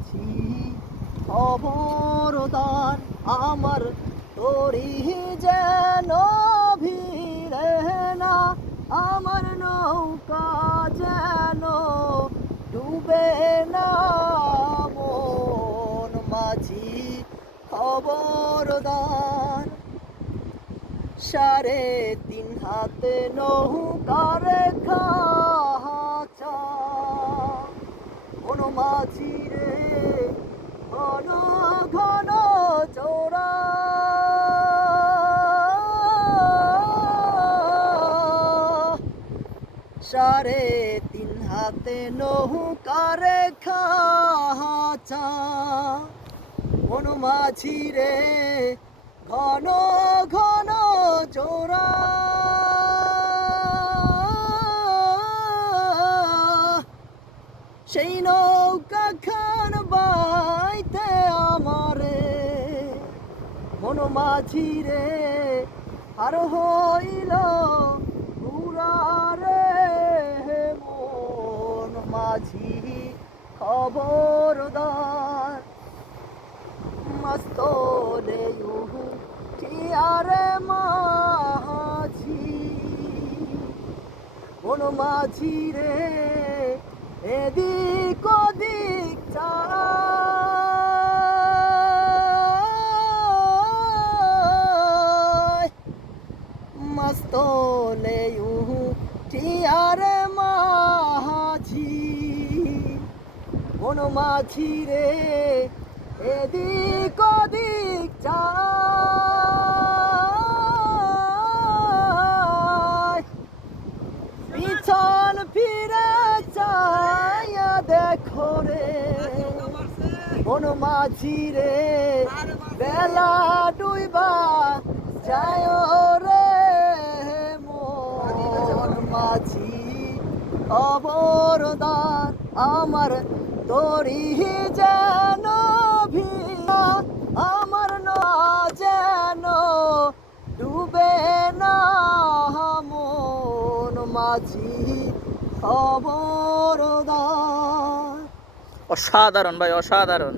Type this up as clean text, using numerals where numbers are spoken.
মাঝি খবরদার আমার তরি যেন ভিড়ে না, আমার নৌকা যেন ডুবে না। মন মাঝি খবরদার, 3.5 হাতে নৌকার খাঁচা। মন মাঝি রে ঘন ঘন জোড়া, সাড়ে 3 হাতে নৌকার খাঁচা। মন মাঝি রে ঘন ঘন জোড়া, সেই নৌকা খান বাইতে আমারে। মন মাঝি রে আর হইল উড়ারে, মন মাঝি খবরদার, মস্তলে উঠিয়ারে মাঝি। মন মাঝি রে এদিক ওদিক চায়, মস্তলে উঠিয়ারে মাঝি। মন মাঝি রে এদিক ওদিক চায়, পিছন ফিরে চাইয়া দেখো রে। মন মাঝি রে বেলা ডুইবা যায় রে, মন মাঝি খবরদার আমার তরি যেন ভিড়া, আমার না যেন ডুবে না। মন মাঝি খবরদার। অসাধারণ ভাই, অসাধারণ।